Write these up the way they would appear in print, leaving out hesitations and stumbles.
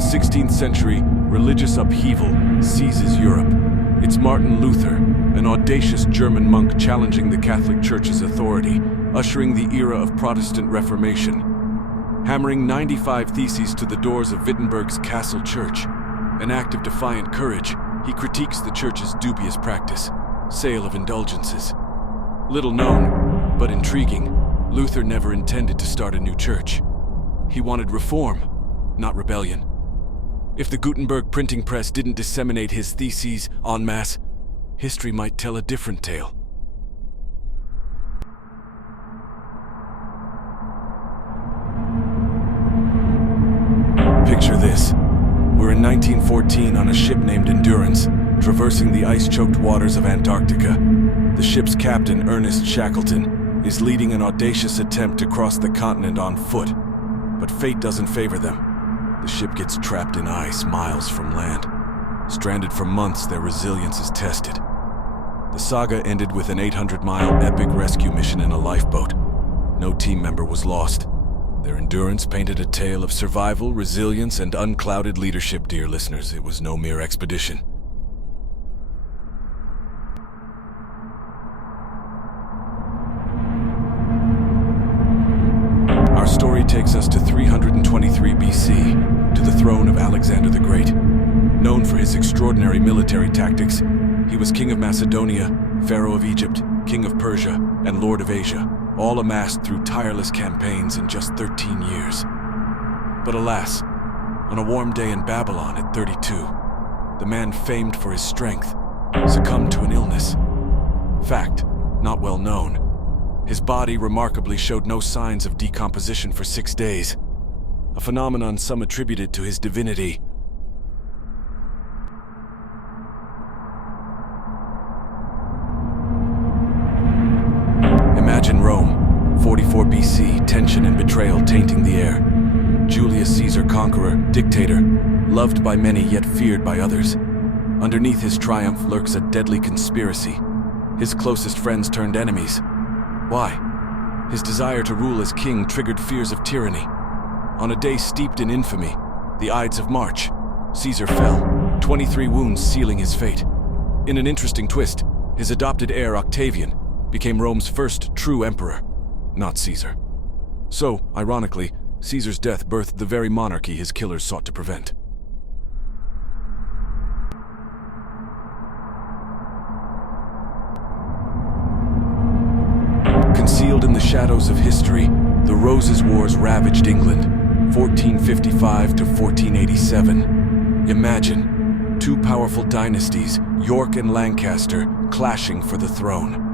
The 16th century religious upheaval seizes Europe. It's Martin Luther, an audacious German monk challenging the Catholic Church's authority, ushering the era of Protestant Reformation. Hammering 95 theses to the doors of Wittenberg's castle church, an act of defiant courage, he critiques the church's dubious practice, sale of indulgences. Little known, but intriguing, Luther never intended to start a new church. He wanted reform, not rebellion. If the Gutenberg printing press didn't disseminate his theses en masse, history might tell a different tale. Picture this. We're in 1914 on a ship named Endurance, traversing the ice-choked waters of Antarctica. The ship's captain, Ernest Shackleton, is leading an audacious attempt to cross the continent on foot. But fate doesn't favor them. The ship gets trapped in ice miles from land. Stranded for months, their resilience is tested. The saga ended with an 800-mile epic rescue mission in a lifeboat. No team member was lost. Their endurance painted a tale of survival, resilience, and unclouded leadership, dear listeners. It was no mere expedition. Our story takes us to 323 BC, to the throne of Alexander the Great. Known for his extraordinary military tactics, he was king of Macedonia, pharaoh of Egypt, king of Persia, and lord of Asia, all amassed through tireless campaigns in just 13 years. But alas, on a warm day in Babylon at 32, the man famed for his strength succumbed to an illness. Fact, not well known. His body remarkably showed no signs of decomposition for 6 days, a phenomenon some attributed to his divinity. Imagine Rome, 44 BC, tension and betrayal tainting the air. Julius Caesar, conqueror, dictator, loved by many yet feared by others. Underneath his triumph lurks a deadly conspiracy. His closest friends turned enemies. Why? His desire to rule as king triggered fears of tyranny. On a day steeped in infamy, the Ides of March, Caesar fell, 23 wounds sealing his fate. In an interesting twist, his adopted heir Octavian became Rome's first true emperor, not Caesar. So, ironically, Caesar's death birthed the very monarchy his killers sought to prevent. Concealed in the shadows of history, the Roses' Wars ravaged England, 1455 to 1487. Imagine, two powerful dynasties, York and Lancaster, clashing for the throne.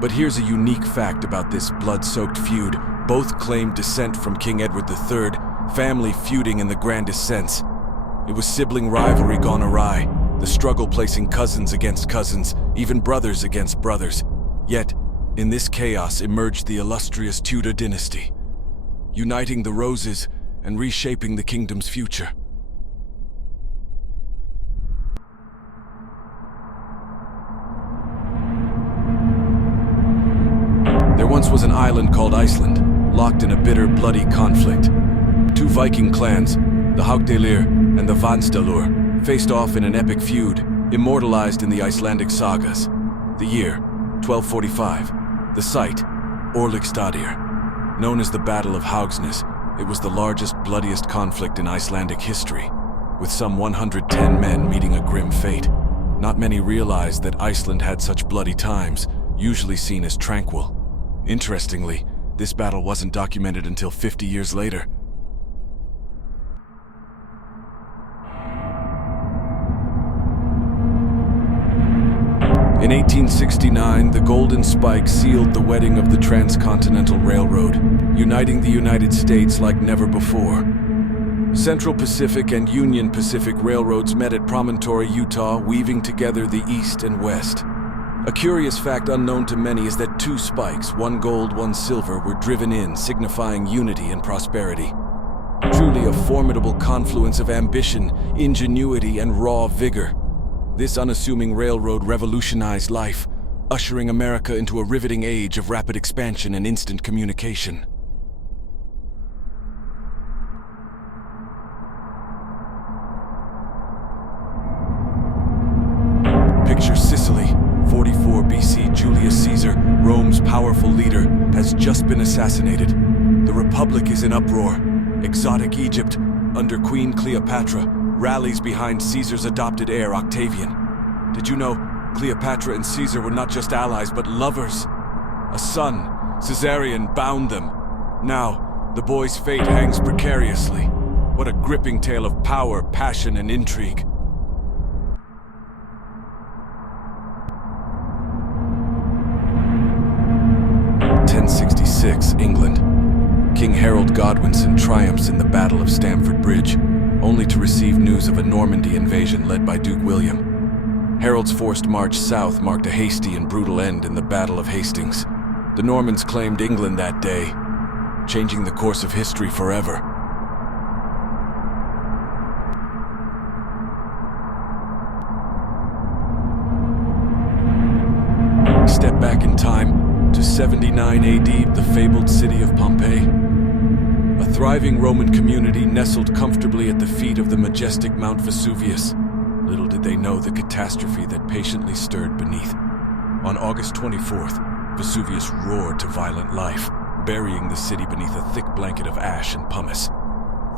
But here's a unique fact about this blood-soaked feud. Both claimed descent from King Edward III, family feuding in the grandest sense. It was sibling rivalry gone awry, the struggle placing cousins against cousins, even brothers against brothers. Yet, in this chaos emerged the illustrious Tudor dynasty, uniting the Roses and reshaping the kingdom's future. There once was an island called Iceland, locked in a bitter, bloody conflict. Two Viking clans, the Haukdalr and the Vansdalur, faced off in an epic feud, immortalized in the Icelandic sagas. The year, 1245. The site, Orlagstadir. Known as the Battle of Haugsnes, it was the largest, bloodiest conflict in Icelandic history, with some 110 men meeting a grim fate. Not many realized that Iceland had such bloody times, usually seen as tranquil. Interestingly, this battle wasn't documented until 50 years later. In 1869, the Golden Spike sealed the wedding of the Transcontinental Railroad, uniting the United States like never before. Central Pacific and Union Pacific railroads met at Promontory, Utah, weaving together the East and West. A curious fact unknown to many is that two spikes, one gold, one silver, were driven in, signifying unity and prosperity. Truly a formidable confluence of ambition, ingenuity, and raw vigor. This unassuming railroad revolutionized life, ushering America into a riveting age of rapid expansion and instant communication. powerful leader has just been assassinated. The Republic is in uproar. Exotic Egypt, under Queen Cleopatra, rallies behind Caesar's adopted heir, Octavian. Did you know Cleopatra and Caesar were not just allies, but lovers? A son, Caesarion, bound them. Now, the boy's fate hangs precariously. What a gripping tale of power, passion, and intrigue. England. King Harold Godwinson triumphs in the Battle of Stamford Bridge, only to receive news of a Normandy invasion led by Duke William. Harold's forced march south marked a hasty and brutal end in the Battle of Hastings. The Normans claimed England that day, changing the course of history forever. Step back in time to 79 AD, the fabled city of Pompeii. A thriving Roman community nestled comfortably at the feet of the majestic Mount Vesuvius. Little did they know the catastrophe that patiently stirred beneath. On August 24th, Vesuvius roared to violent life, burying the city beneath a thick blanket of ash and pumice.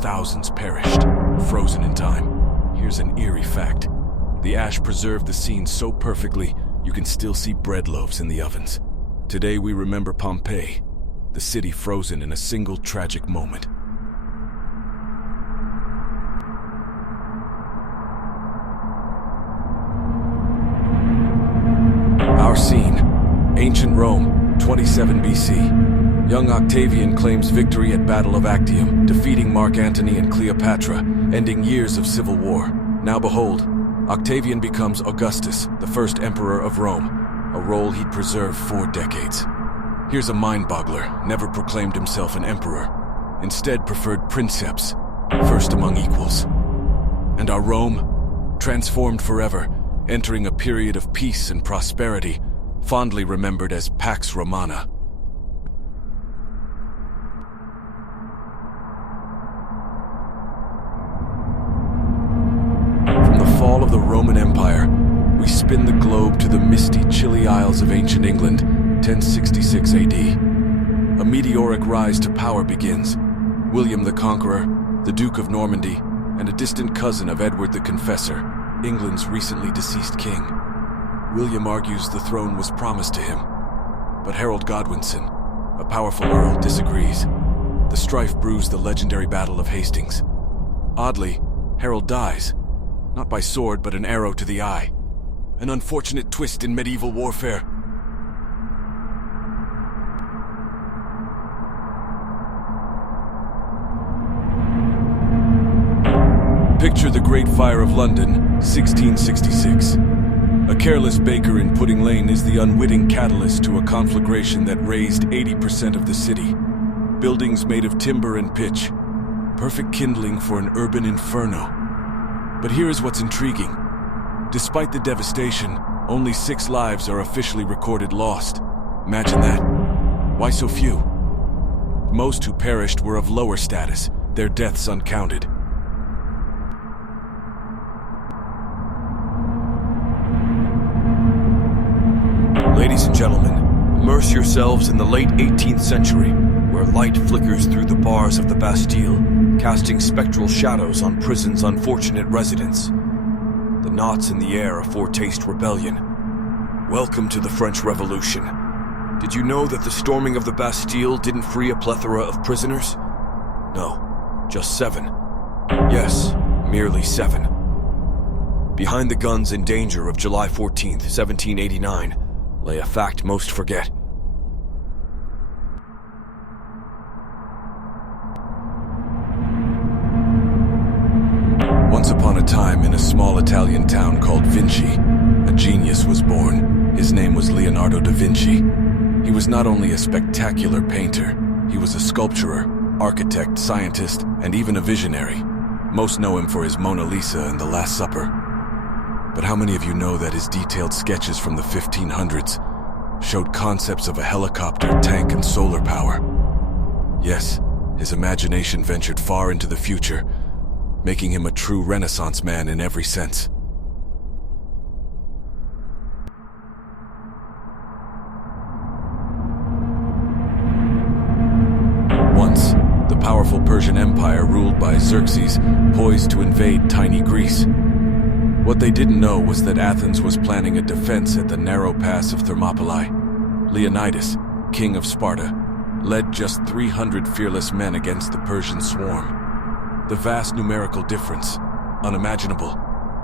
Thousands perished, frozen in time. Here's an eerie fact. The ash preserved the scene so perfectly, you can still see bread loaves in the ovens. Today we remember Pompeii, the city frozen in a single tragic moment. Our scene, ancient Rome, 27 BC. Young Octavian claims victory at Battle of Actium, defeating Mark Antony and Cleopatra, ending years of civil war. Now behold, Octavian becomes Augustus, the first emperor of Rome, a role he'd preserved 4 decades. Here's a mind-boggler, never proclaimed himself an emperor. Instead preferred princeps, first among equals. And our Rome, transformed forever, entering a period of peace and prosperity, fondly remembered as Pax Romana. From the fall of the Roman Empire, we spin the globe to the misty, chilly isles of ancient England, 1066 AD. A meteoric rise to power begins. William the Conqueror, the Duke of Normandy, and a distant cousin of Edward the Confessor, England's recently deceased king. William argues the throne was promised to him, but Harold Godwinson, a powerful earl, disagrees. The strife brews the legendary Battle of Hastings. Oddly, Harold dies, not by sword but an arrow to the eye. An unfortunate twist in medieval warfare. Picture the Great Fire of London, 1666. A careless baker in Pudding Lane is the unwitting catalyst to a conflagration that razed 80% of the city. Buildings made of timber and pitch. Perfect kindling for an urban inferno. But here is what's intriguing. Despite the devastation, only 6 lives are officially recorded lost. Imagine that. Why so few? Most who perished were of lower status, their deaths uncounted. Ladies and gentlemen, immerse yourselves in the late 18th century, where light flickers through the bars of the Bastille, casting spectral shadows on prison's unfortunate residents. The knots in the air foretaste rebellion. Welcome to the French Revolution. Did you know that the storming of the Bastille didn't free a plethora of prisoners? No, just 7. Yes, merely 7. Behind the guns and danger of July 14th, 1789, lay a fact most forget. Once upon a time, in a small Italian town called Vinci, a genius was born. His name was Leonardo da Vinci. He was not only a spectacular painter, he was a sculptor, architect, scientist, and even a visionary. Most know him for his Mona Lisa and The Last Supper. But how many of you know that his detailed sketches from the 1500s showed concepts of a helicopter, tank, and solar power? Yes, his imagination ventured far into the future, making him a true Renaissance man in every sense. ruled by Xerxes, poised to invade tiny Greece. What they didn't know was that Athens was planning a defense at the narrow pass of Thermopylae. Leonidas, king of Sparta, led just 300 fearless men against the Persian swarm. The vast numerical difference, unimaginable,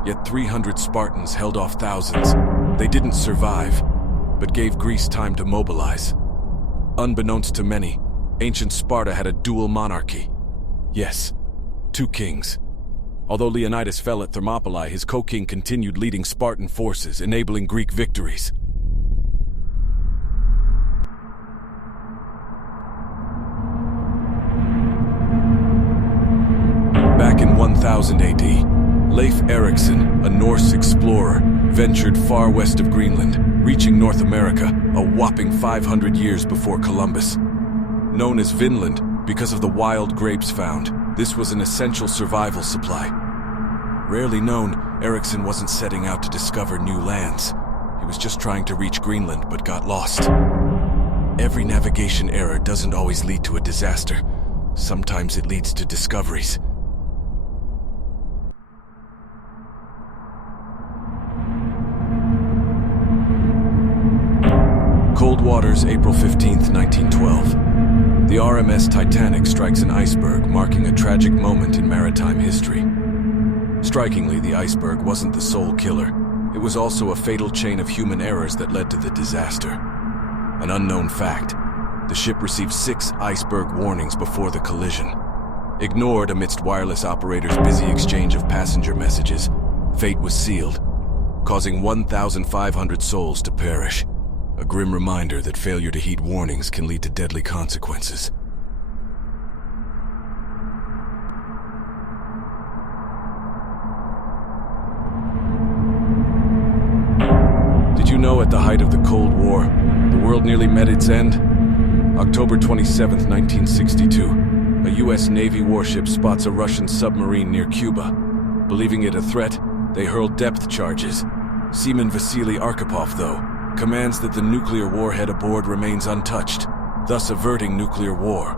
yet 300 Spartans held off thousands. They didn't survive, but gave Greece time to mobilize. Unbeknownst to many, ancient Sparta had a dual monarchy. Yes, two kings. Although Leonidas fell at Thermopylae, his co-king continued leading Spartan forces, enabling Greek victories. Back in 1000 AD, Leif Erikson, a Norse explorer, ventured far west of Greenland, reaching North America a whopping 500 years before Columbus. Known as Vinland because of the wild grapes found, this was an essential survival supply. Rarely known, Erikson wasn't setting out to discover new lands. He was just trying to reach Greenland but got lost. Every navigation error doesn't always lead to a disaster. Sometimes it leads to discoveries. Cold Waters, April 15, 1912. The RMS Titanic strikes an iceberg, marking a tragic moment in maritime history. Strikingly, the iceberg wasn't the sole killer. It was also a fatal chain of human errors that led to the disaster. An unknown fact: the ship received 6 iceberg warnings before the collision. Ignored amidst wireless operators' busy exchange of passenger messages, fate was sealed, causing 1,500 souls to perish. A grim reminder that failure to heed warnings can lead to deadly consequences. Did you know at the height of the Cold War, the world nearly met its end? October 27, 1962, a U.S. Navy warship spots a Russian submarine near Cuba. Believing it a threat, they hurl depth charges. Seaman Vasily Arkhipov, though, commands that the nuclear warhead aboard remains untouched, thus averting nuclear war.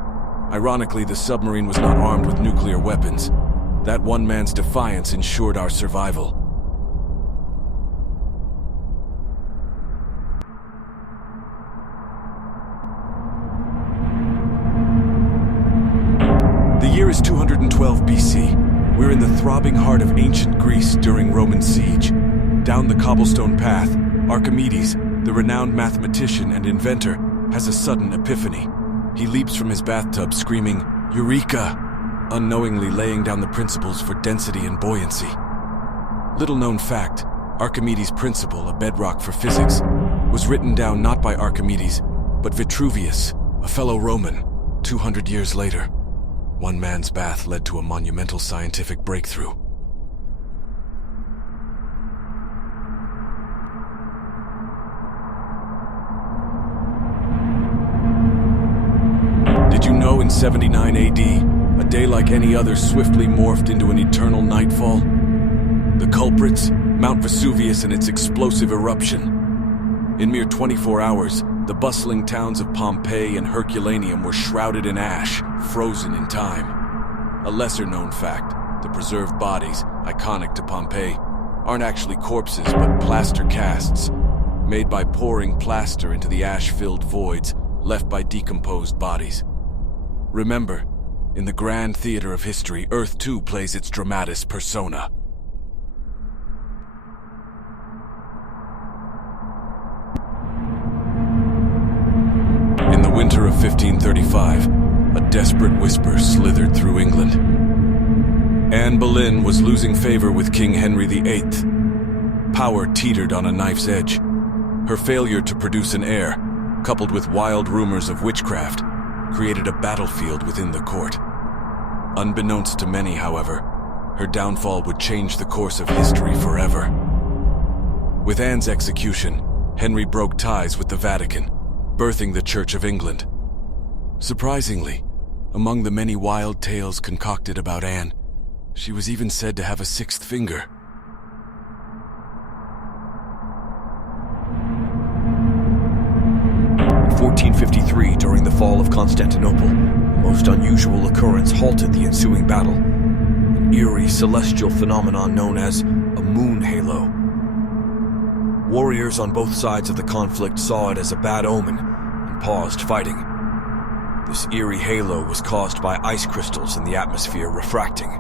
Ironically, the submarine was not armed with nuclear weapons. That one man's defiance ensured our survival. The year is 212 BC. We're in the throbbing heart of ancient Greece during Roman siege. Down the cobblestone path, Archimedes, the renowned mathematician and inventor, has a sudden epiphany. He leaps from his bathtub screaming, "Eureka!" unknowingly laying down the principles for density and buoyancy. Little known fact, Archimedes' principle, a bedrock for physics, was written down not by Archimedes, but Vitruvius, a fellow Roman, 200 years later. One man's bath led to a monumental scientific breakthrough. Did you know in 79 AD, a day like any other swiftly morphed into an eternal nightfall? The culprits? Mount Vesuvius and its explosive eruption. In mere 24 hours, the bustling towns of Pompeii and Herculaneum were shrouded in ash, frozen in time. A lesser-known fact, the preserved bodies, iconic to Pompeii, aren't actually corpses but plaster casts, made by pouring plaster into the ash-filled voids left by decomposed bodies. Remember, in the grand theater of history, Earth too plays its dramatis persona. In the winter of 1535, a desperate whisper slithered through England. Anne Boleyn was losing favor with King Henry VIII. Power teetered on a knife's edge. Her failure to produce an heir, coupled with wild rumors of witchcraft, created a battlefield within the court. Unbeknownst to many, however, her downfall would change the course of history forever. With Anne's execution, Henry broke ties with the Vatican, birthing the Church of England. Surprisingly, among the many wild tales concocted about Anne, she was even said to have a sixth finger. In 1453, during the fall of Constantinople, a most unusual unusual occurrence halted the ensuing battle, an eerie celestial phenomenon known as a moon halo. Warriors on both sides of the conflict saw it as a bad omen and paused fighting. This eerie halo was caused by ice crystals in the atmosphere refracting.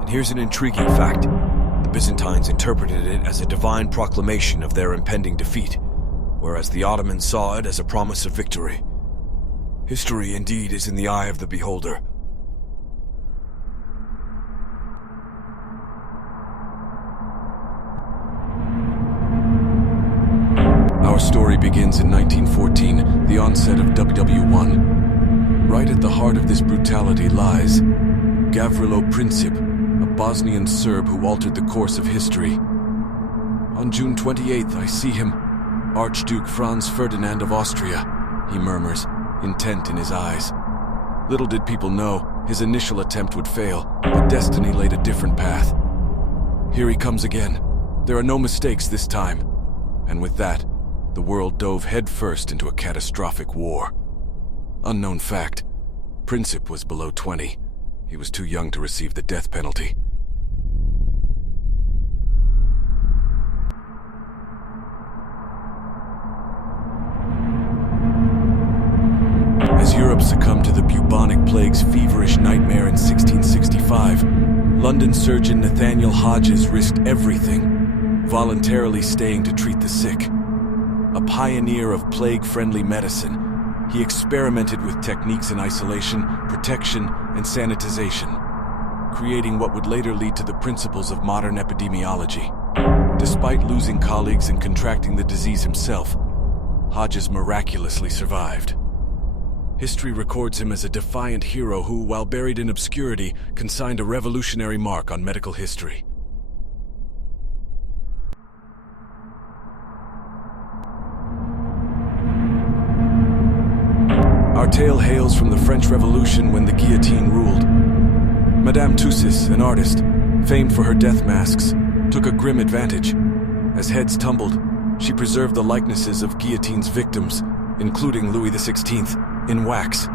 And here's an intriguing fact. The Byzantines interpreted it as a divine proclamation of their impending defeat, whereas the Ottomans saw it as a promise of victory. History indeed is in the eye of the beholder. Our story begins in 1914, the onset of WW1. Right at the heart of this brutality lies Gavrilo Princip, a Bosnian Serb who altered the course of history. On June 28th, I see him, Archduke Franz Ferdinand of Austria, he murmurs, intent in his eyes. Little did people know, his initial attempt would fail, but destiny laid a different path. Here he comes again. There are no mistakes this time. And with that, the world dove headfirst into a catastrophic war. Unknown fact, Princip was below 20. He was too young to receive the death penalty. As Europe succumbed to the bubonic plague's feverish nightmare in 1665, London surgeon Nathaniel Hodges risked everything, voluntarily staying to treat the sick. A pioneer of plague-friendly medicine, he experimented with techniques in isolation, protection, and sanitization, creating what would later lead to the principles of modern epidemiology. Despite losing colleagues and contracting the disease himself, Hodges miraculously survived. History records him as a defiant hero who, while buried in obscurity, consigned a revolutionary mark on medical history. Our tale hails from the French Revolution when the guillotine ruled. Madame Tussaud, an artist, famed for her death masks, took a grim advantage. As heads tumbled, she preserved the likenesses of guillotine's victims, including Louis XVI, in wax.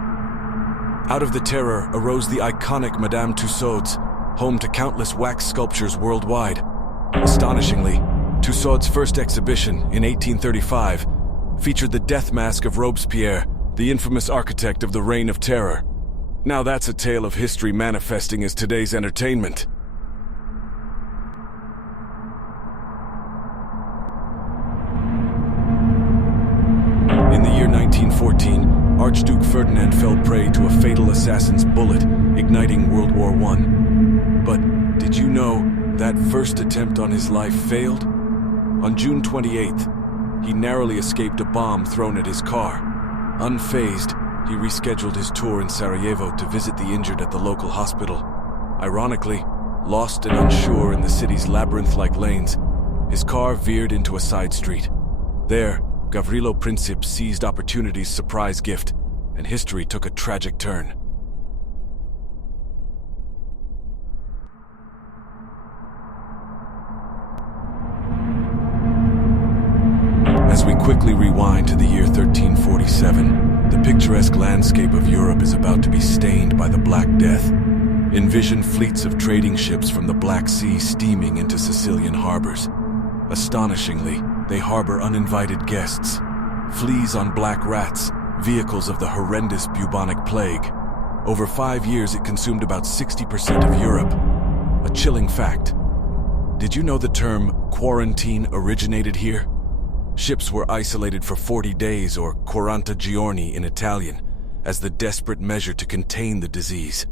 Out of the terror arose the iconic Madame Tussauds, home to countless wax sculptures worldwide. Astonishingly, Tussaud's first exhibition, in 1835, featured the death mask of Robespierre, the infamous architect of the Reign of Terror. Now that's a tale of history manifesting as today's entertainment. In the year 1914, Archduke Ferdinand fell prey to a fatal assassin's bullet, igniting World War I. But did you know that first attempt on his life failed? On June 28th, he narrowly escaped a bomb thrown at his car. Unfazed, he rescheduled his tour in Sarajevo to visit the injured at the local hospital. Ironically, lost and unsure in the city's labyrinth-like lanes, his car veered into a side street. There, Gavrilo Princip seized opportunity's surprise gift, and history took a tragic turn. As we quickly rewind to the year 1347, the picturesque landscape of Europe is about to be stained by the Black Death. Envision fleets of trading ships from the Black Sea steaming into Sicilian harbors. Astonishingly, they harbor uninvited guests. Fleas on black rats, vehicles of the horrendous bubonic plague. Over 5 years, it consumed about 60% of Europe. A chilling fact. Did you know the term quarantine originated here? Ships were isolated for 40 days, or 40 giorni in Italian, as the desperate measure to contain the disease.